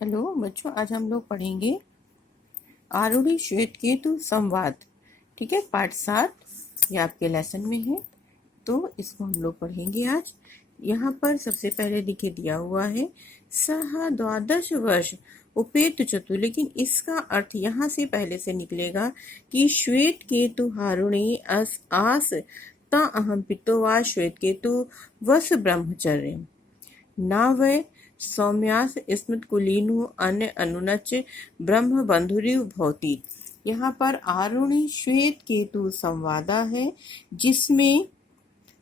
Hello बच्चों, आज हम लोग पढ़ेंगे आरूढ़ी श्वेत केतु संवाद। ठीक है, पार्ट 7 ये आपके लेसन में है, तो इसको हम लोग पढ़ेंगे आज। यहाँ पर सबसे पहले लिखे दिया हुआ है सह द्वादश वर्ष उपेत चतु, लेकिन इसका अर्थ यहाँ से पहले से निकलेगा कि श्वेत केतु हारुणी आस ता अहम पितो वा श्वेत केतु वस ब्रह्मचर्य ना वै सौम्यास स्मृतकुलीनु अन्य अनुनच ब्रह्म बंधुरिव भवति। यहाँ पर आरुणि श्वेत केतु संवादा है, जिसमें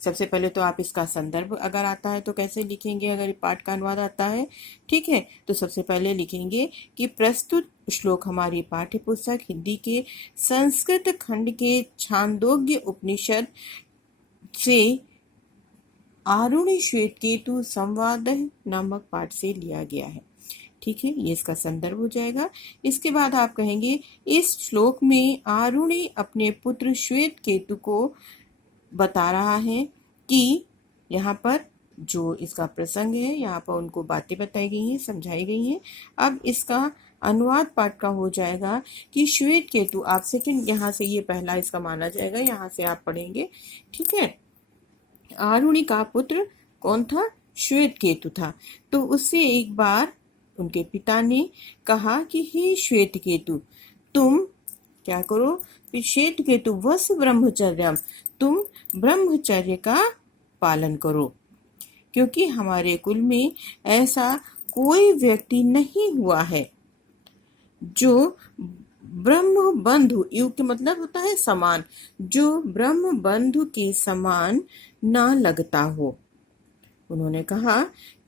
सबसे पहले तो आप इसका संदर्भ अगर आता है तो कैसे लिखेंगे, अगर पाठ का अनुवाद आता है। ठीक है, तो सबसे पहले लिखेंगे कि प्रस्तुत श्लोक हमारी पाठ्य पुस्तक हिंदी के संस्कृत खंड के छांदोग्य उपनिषद से आरुणि श्वेत केतु संवाद नामक पाठ से लिया गया है। ठीक है, ये इसका संदर्भ हो जाएगा। इसके बाद आप कहेंगे इस श्लोक में आरुणि अपने पुत्र श्वेत केतु को बता रहा है कि यहाँ पर जो इसका प्रसंग है, यहाँ पर उनको बातें बताई गई हैं, समझाई गई हैं। अब इसका अनुवाद पाठ का हो जाएगा कि श्वेत केतु, आप सेकंड यहाँ से ये पहला इसका माना जाएगा, यहाँ से आप पढ़ेंगे। ठीक है, आरुणि का पुत्र कौन था? श्वेत केतु था। तो उससे एक बार उनके पिता ने कहा कि हे श्वेत केतु, तुम क्या करो? श्वेत केतु वस ब्रह्मचर्यम, तुम ब्रह्मचर्य का पालन करो, क्योंकि हमारे कुल में ऐसा कोई व्यक्ति नहीं हुआ है जो ब्रह्म बंधु, युक्त मतलब होता है समान, जो ब्रह्म बंधु के समान ना लगता हो। उन्होंने कहा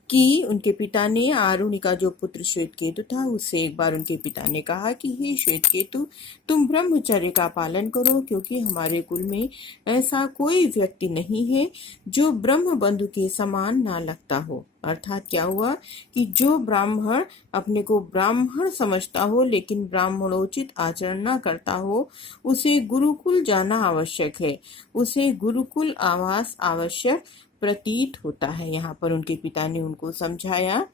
कि उनके पिता ने आरुणि का जो पुत्र श्वेत केतु था, उससे एक बार उनके पिता ने कहा कि हे श्वेत केतु, तुम ब्रह्मचर्य का पालन करो, क्योंकि हमारे कुल में ऐसा कोई व्यक्ति नहीं है जो ब्रह्म बंधु के समान ना लगता हो। अर्थात क्या हुआ कि जो ब्राह्मण अपने को ब्राह्मण समझता हो लेकिन ब्राह्मणोचित आचरण न करता हो, उसे गुरुकुल जाना आवश्यक है, उसे गुरुकुल आवास आवश्यक प्रतीत होता है। यहाँ पर उनके पिता ने उनको समझाया।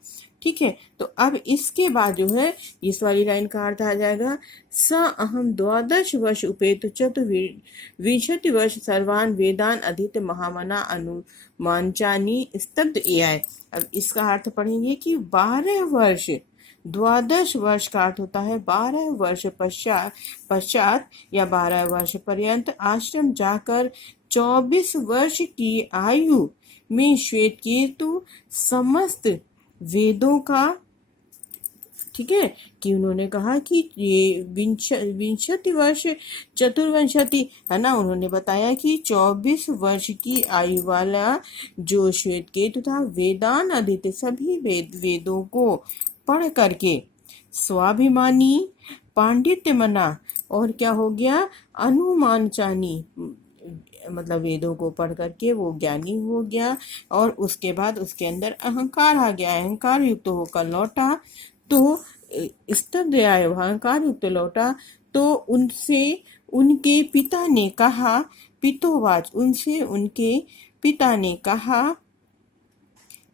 ठीक है, तो अब इसके बाद जो है इस वाली लाइन का अर्थ आ जाएगा स अहम द्वादश वर्ष उपेत चतुर्विंशति वर्ष सर्वान वेदान अधीत महामना अनुमानचानी स्तब्ध एआय। अब इसका अर्थ पढ़ेंगे कि 12 वर्ष, द्वादश वर्ष का अर्थ होता है 12 वर्ष पश्चात या 12 वर्ष पर्यंत आश्रम जाकर 24 वर्ष की आयु में श्वेत केतु समस्त वेदों का, ठीक है, कि उन्होंने कहा कि ये विंशति वर्ष चतुर्विंशति है ना, उन्होंने बताया कि 24 वर्ष की आयु वाला जो श्वेत केतु था, वेदान अधीत, सभी वेदों को पढ़ करके स्वाभिमानी, पांडित्य मना और क्या हो गया, अनुमान चानी, मतलब वेदों को पढ़ करके वो ज्ञानी हो गया, और उसके बाद उसके अंदर अहंकार आ गया, अहंकार युक्त होकर लौटा, तो स्तब्ध आय, अहंकार युक्त लौटा, तो उनसे उनके पिता ने कहा, पितोवाच, उनसे उनके पिता ने कहा।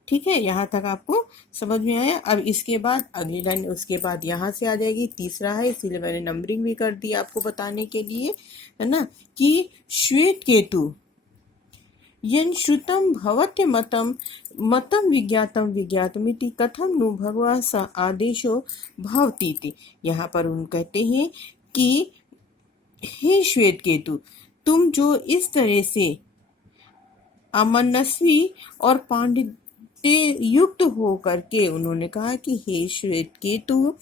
ठीक है, यहाँ तक आपको समझ में आया। अब इसके बाद अगली लाइन उसके बाद यहाँ से आ जाएगी, तीसरा है, इसीलिए मैंने नंबरिंग भी कर दी आपको बताने के लिए, है ना, कि श्वेत केतु यन श्रुतम भवत्य मतम विज्ञातम विज्ञातमिति कथम नु भगवा स आदेशो भवतीति। यहाँ पर उन कहते हैं कि हे श्वेत केतु, तुम जो इस तरह से अमनस्वी और पांडित्य युक्त हो करके, उन्होंने कहा कि हे श्वेत केतु,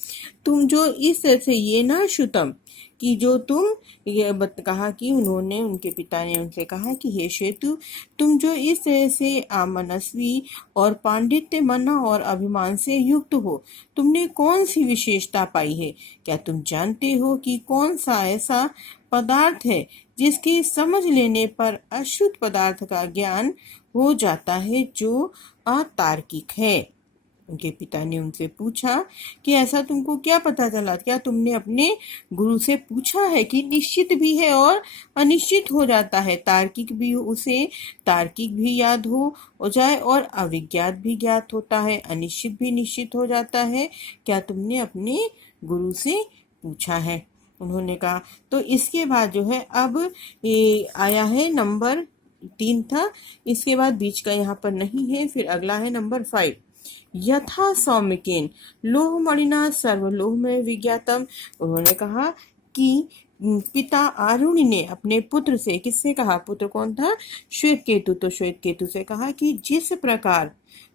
तुम जो इस तरह से, ये ना श्रुतम, कि जो तुम ये कहा कि उन्होंने, उनके पिता ने उनसे कहा कि हे श्वेतु, तुम जो इस तरह से आमनस्वी और पांडित्य मना और अभिमान से युक्त हो, तुमने कौन सी विशेषता पाई है? क्या तुम जानते हो कि कौन सा ऐसा पदार्थ है जिसके समझ लेने पर अशुद्ध पदार्थ का ज्ञान हो जाता है, जो अतार्किक है? उनके पिता ने उनसे पूछा कि ऐसा तुमको क्या पता चला, क्या तुमने अपने गुरु से पूछा है कि निश्चित भी है और अनिश्चित हो जाता है, तार्किक भी उसे तार्किक भी याद हो जाए और अविज्ञात भी ज्ञात होता है, अनिश्चित भी निश्चित हो जाता है, क्या तुमने अपने गुरु से पूछा है। उन्होंने कहा। तो इसके बाद जो है अब ये आया है नंबर 3 था, इसके बाद बीच का यहाँ पर नहीं है। फिर अगला है नंबर 5, यथा सौम्यकेन लोहमणिना सर्वलोहमय विज्ञातम। उन्होंने कहा कि पिता आरुणि ने अपने पुत्र से, किससे कहा, पुत्र कौन था, श्वेत केतु, तो श्वेत केतु से कहा कि जिस प्रकार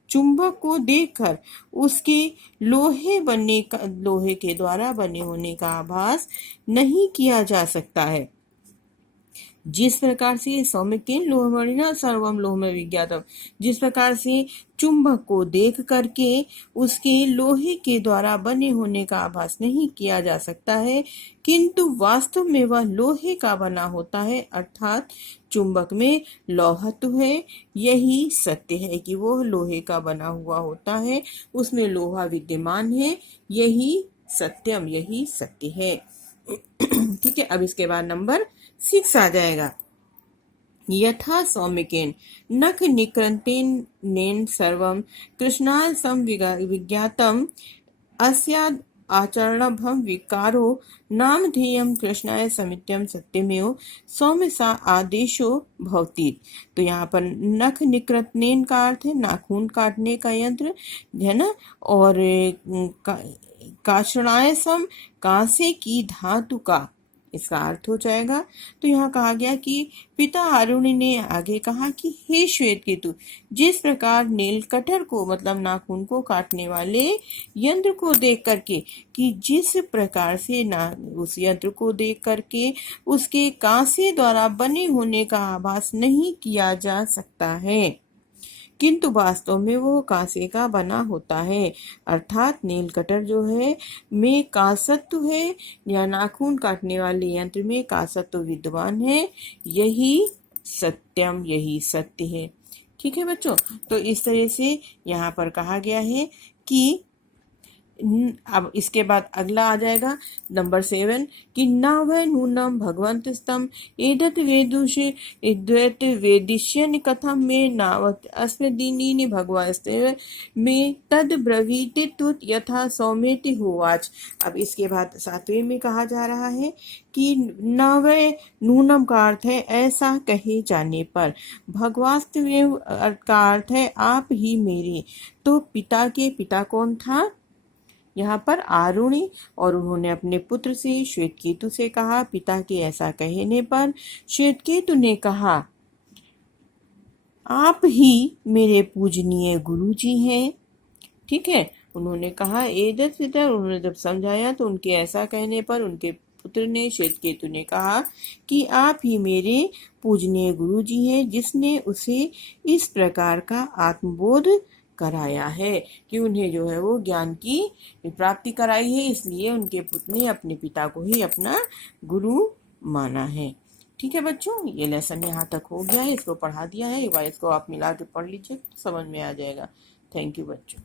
चुंबक को देखकर उसके लोहे के द्वारा बने होने का आभास नहीं किया जा सकता है, जिस प्रकार से सौम्यकेन लोहमणिना सर्वम लोहमय विज्ञातम, जिस प्रकार से चुंबक को देख करके उसके लोहे के द्वारा बने होने का आभास नहीं किया जा सकता है, किंतु वास्तव में वह लोहे का बना होता है, अर्थात चुंबक में लौहत्व है। यही सत्य है कि वह लोहे का बना हुआ होता है, उसमें लोहा विद्यमान है, यही सत्यम, यही सत्य है। ठीक है, अब इसके बाद नंबर 6 आ जाएगा, यथा सौम्यकेन नख निकृंतेन सर्वं कृष्णाय सम विज्ञातम अस्याद आचरणभम विकारो नामधेयम कृष्णाय समित्यम सत्यमेव सौम्य सा आदेशो भवति। तो यहाँ पर नख निकृंतेन का अर्थ है नाखून काटने का यंत्र है ना, और काषणाय सम कांसे की धातु का, इसका अर्थ हो जाएगा। तो यहाँ कहा गया कि पिता आरुणि ने आगे कहा कि हे श्वेत केतु, जिस प्रकार नेल कटर को मतलब नाखून को काटने वाले यंत्र को देख करके, कि जिस प्रकार से उस यंत्र को देख करके उसके कांसे द्वारा बने होने का आभास नहीं किया जा सकता है, किंतु वास्तव में वो कांसे का बना होता है, अर्थात नेल कटर जो है में कांसत्व है, या नाखून काटने वाले यंत्र में कांसत्व विद्यमान है, यही सत्यम, यही सत्य है। ठीक है बच्चों, तो इस तरह से यहाँ पर कहा गया है कि अब इसके बाद अगला आ जाएगा नंबर 7 कि न वह नूनम भगवंत स्तम एदत वेदुषे द्वैत वेदिष्य कथम में नावत अस्मदीनी भगवास्ते में तद ब्रवीति तुत यथा सौमेति होवाच। अब इसके बाद 7वें में कहा जा रहा है कि न वह नूनम का अर्थ है ऐसा कहे जाने पर, भगवास्त्व का अर्थ है आप ही मेरे। तो पिता के पिता कौन था, यहाँ पर आरुणि, और उन्होंने अपने पुत्र से श्वेतकेतु से कहा। पिता के ऐसा कहने पर श्वेतकेतु ने कहा आप ही मेरे पूजनीय गुरु जी हैं। ठीक है, उन्होंने कहा एदत पितर, उन्होंने जब समझाया तो उनके ऐसा कहने पर उनके पुत्र ने श्वेतकेतु ने कहा कि आप ही मेरे पूजनीय गुरु जी हैं, जिसने उसे इस प्रकार का आत्मबोध कराया है कि उन्हें जो है वो ज्ञान की प्राप्ति कराई है, इसलिए उनके पुत्र ने अपने पिता को ही अपना गुरु माना है। ठीक है बच्चों, ये लेसन यहाँ तक हो गया है, इसको पढ़ा दिया है, एक बार इसको आप मिला के पढ़ लीजिए तो समझ में आ जाएगा। थैंक यू बच्चों।